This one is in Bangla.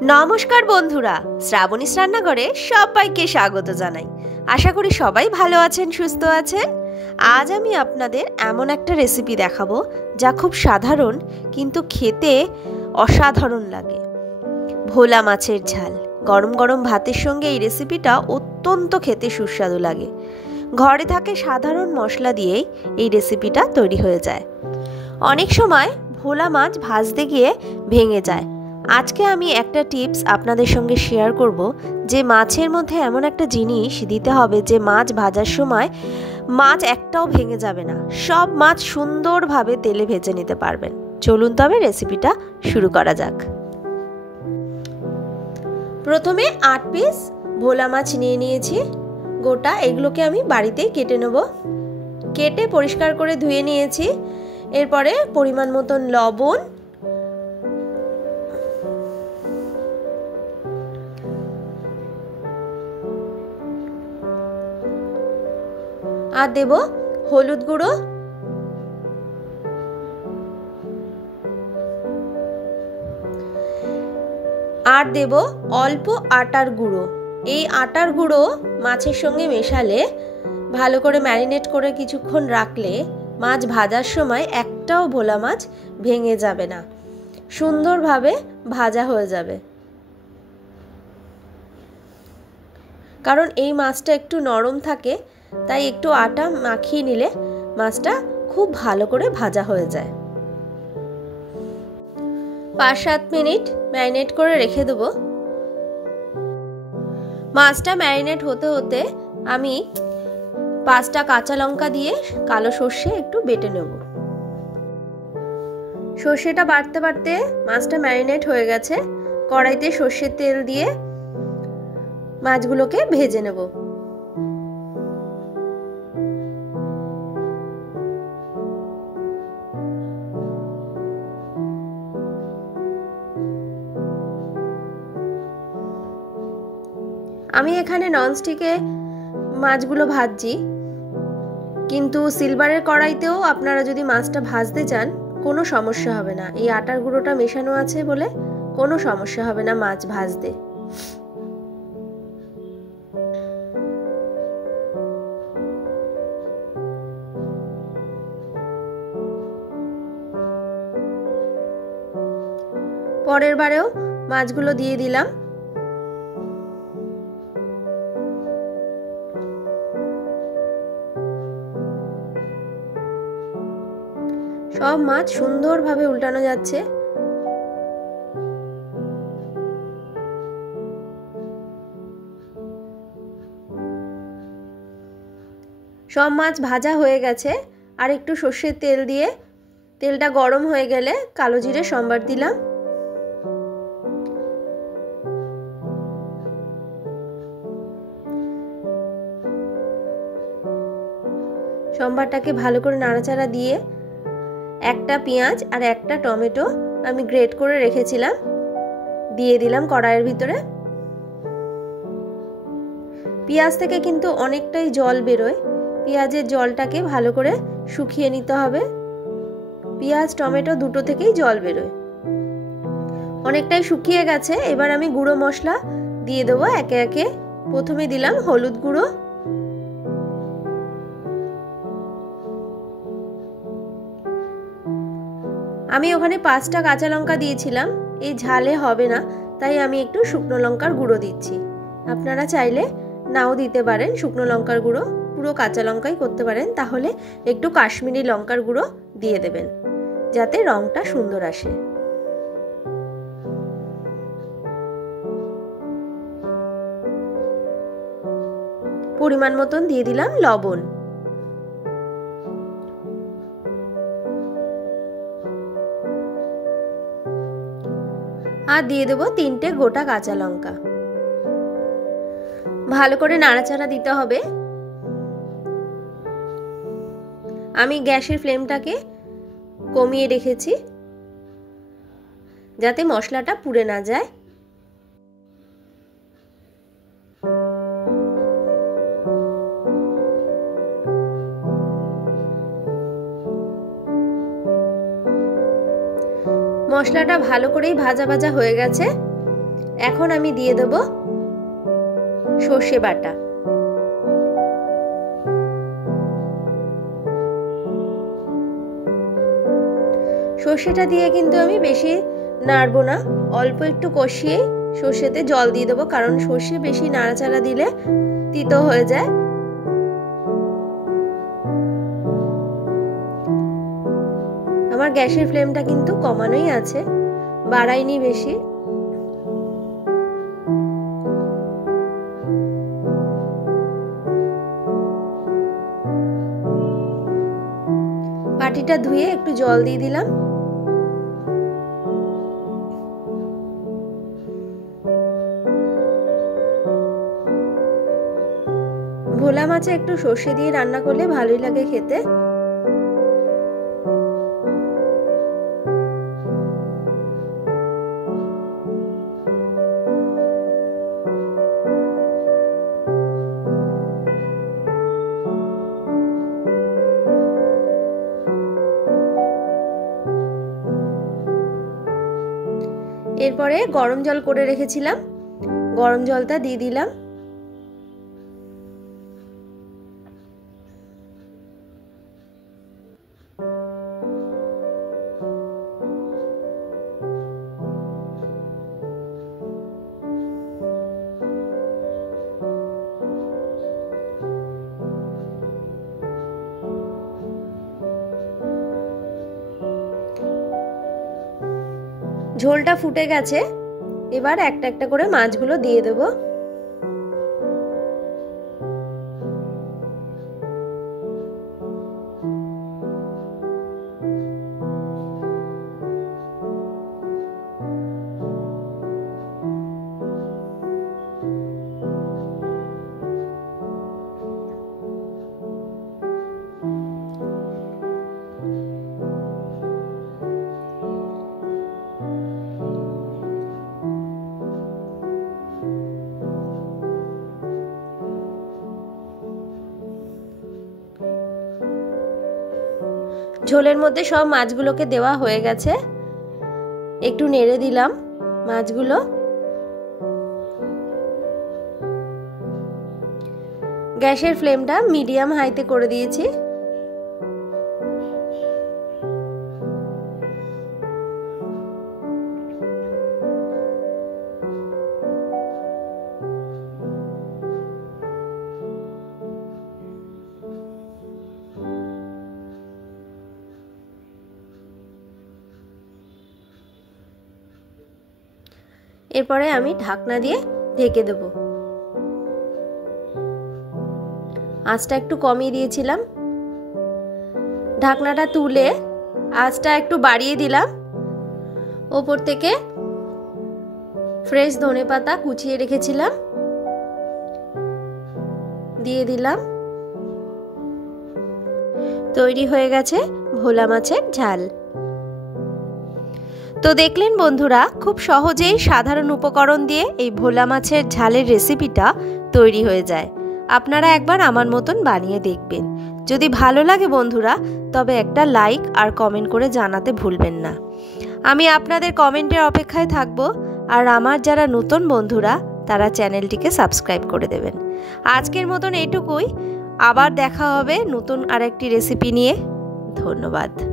নমস্কার বন্ধুরা, শ্রাবণীস রান্নাঘরে সবাইকে স্বাগত জানাই। আশা করি সবাই ভালো আছেন, সুস্থ আছেন। আজ আমি আপনাদের এমন একটা রেসিপি দেখাবো যা খুব সাধারণ কিন্তু খেতে অসাধারণ লাগে। ভোলা মাছের ঝাল। গরম গরম ভাতের সঙ্গে এই রেসিপিটা অত্যন্ত খেতে সুস্বাদু লাগে। ঘরে থাকে সাধারণ মশলা দিয়েই এই রেসিপিটা তৈরি হয়ে যায়। অনেক সময় ভোলা মাছ ভাজতে গিয়ে ভেঙে যায়। আজকে আমি একটা টিপস আপনাদের সঙ্গে শেয়ার করব যে মাছের মধ্যে এমন একটা জিনিস দিতে হবে যে মাছ ভাজার সময় মাছ একটাও ভেঙে যাবে না, সব মাছ সুন্দরভাবে তেলে ভেজে নিতে পারবেন। চলুন তবে রেসিপিটা শুরু করা যাক। প্রথমে 8 পিস ভোলা মাছ নিয়ে নিয়েছি গোটা। এগুলোকে আমি বাড়িতেই কেটে নেব। কেটে পরিষ্কার করে ধুয়ে নিয়েছি। এরপরে পরিমাণ মতন লবণ, আর দেব হলুদ গুঁড়ো, আর দেব অল্প আটার গুঁড়ো। এই আটার গুঁড়ো মাছের সঙ্গে মেশালে, ভালো করে ম্যারিনেট করে কিছুক্ষণ রাখলে মাছ ভাজার সময় একটাও ভোলা মাছ ভেঙে যাবে না, সুন্দরভাবে ভাজা হয়ে যাবে। কারণ এই মাছটা একটু নরম থাকে, তাই একটু আটা মাখিয়ে নিলে মাছটা খুব ভালো করে ভাজা হয়ে যায়। 5-7 মিনিট ম্যারিনেট করে রেখে দেবো। মাছটা ম্যারিনেট হতে হতে আমি 5টা কাঁচা লঙ্কা দিয়ে কালো সর্ষে একটু বেটে নেব। সর্ষেটা বাটতে বাটতে মাছটা ম্যারিনেট হয়ে গেছে। কড়াইতে সর্ষের তেল দিয়ে মাছগুলোকে ভেজে নেব। আমি এখানে ননস্টিকে মাছগুলো ভাজছি, কিন্তু সিলভারের কড়াইতেও আপনারা যদি মাছটা ভাজতে চান কোনো সমস্যা হবে না। এই আটার গুঁড়োটা মেশানো আছে বলে কোনো সমস্যা হবে না মাছ ভাজতে। পরের বারেও মাছগুলো দিয়ে দিলাম। সব মাছ সুন্দরভাবে উল্টানো যাচ্ছে। সব মাছ ভাজা হয়ে গেছে। আর একটু সর্ষের তেল দিয়ে, তেলটা গরম হয়ে গেলে কালো জিরে সম্বার দিলাম। সম্বারটাকে ভালো করে নাড়াচাড়া দিয়ে একটা পেঁয়াজ আর একটা টমেটো আমি গ্রেট করে রেখেছিলাম দিয়ে দিলাম কড়াইয়ের ভিতরে। পেঁয়াজ থেকে কিন্তু অনেকটাই জল বেরোয়, পেঁয়াজের জলটাকে ভালো করে শুকিয়ে নিতে হবে। পেঁয়াজ টমেটো দুটো থেকেই জল বেরোয়। অনেকটাই শুকিয়ে গেছে। এবার আমি গুঁড়ো মশলা দিয়ে দেবো একে একে। প্রথমে দিলাম হলুদ গুঁড়ো, আমি ওখানে 5টা কাঁচা লঙ্কা দিয়েছিলাম, এই ঝালে হবে না তাই আমি একটু শুকনো লঙ্কার গুঁড়ো দিচ্ছি। আপনারা চাইলে নাও দিতে পারেন শুকনো লঙ্কার গুঁড়ো, পুরো কাঁচা লঙ্কাই করতে পারেন। তাহলে একটু কাশ্মীরি লঙ্কার গুঁড়ো দিয়ে দেবেন যাতে রংটা সুন্দর আসে। পরিমাণ মতন দিয়ে দিলাম লবণ। আর দিয়ে দেবো 3টে গোটা কাঁচা লঙ্কা। ভালো করে নাড়াচাড়া দিতে হবে। আমি গ্যাসের ফ্লেমটাকে কমিয়ে রেখেছি যাতে মশলাটা পুড়ে না যায়। মশলাটা ভালো করেই ভাজা ভাজা হয়ে গেছে। এখন আমি দিয়ে দেব সর্ষে বাটা। সর্ষেটা দিয়ে কিন্তু আমি বেশি নাড়বো না, অল্প একটু কষিয়ে সর্ষেতে জল দিয়ে দেবো, কারণ সর্ষে বেশি নাড়াচাড়া দিলে তিতো হয়ে যায়। আমার গ্যাসের ফ্লেমটা কিন্তু কমানোই আছে, বাড়াইনি বেশি। বাটিটা ধুয়ে একটু জল দিয়ে দিলাম। ভোলা মাছে একটু সর্ষে দিয়ে রান্না করলে ভালোই লাগে খেতে। এরপরে গরম জল করে রেখেছিলাম, গরম জলটা দিয়ে দিলাম। ঝোলটা ফুটে গেছে, এবার একটা একটা করে মাছগুলো দিয়ে দেব। ঝোলের মধ্যে সব মাছগুলোকে দেওয়া হয়ে গেছে, একটু নেড়ে দিলাম মাছগুলো। গ্যাসের ফ্লেমটা মিডিয়াম হাইতে করে দিয়েছি। এরপরে আমি ঢাকনা দিয়ে ঢেকে দেব। আঁচটা একটু কমিয়ে দিয়েছিলাম, ঢাকনাটা তুলে আঁচটা একটু বাড়িয়ে দিলাম। ওপর থেকে ফ্রেশ ধনেপাতা কুচিয়ে রেখেছিলাম দিয়ে দিলাম। তৈরি হয়ে গেছে ভোলা মাছের ঝাল। তো দেখলেন বন্ধুরা, খুব সহজেই সাধারণ উপকরণ দিয়ে এই ভোলা মাছের ঝালের রেসিপিটা তৈরি হয়ে যায়। আপনারা একবার আমার মতন বানিয়ে দেখবেন। যদি ভালো লাগে বন্ধুরা, তবে একটা লাইক আর কমেন্ট করে জানাতে ভুলবেন না। আমি আপনাদের কমেন্টের অপেক্ষায় থাকব। আর আমার যারা নতুন বন্ধুরা, তারা চ্যানেলটিকে সাবস্ক্রাইব করে দেবেন। আজকের মতন এইটুকুই, আবার দেখা হবে নতুন আরেকটি রেসিপি নিয়ে। ধন্যবাদ।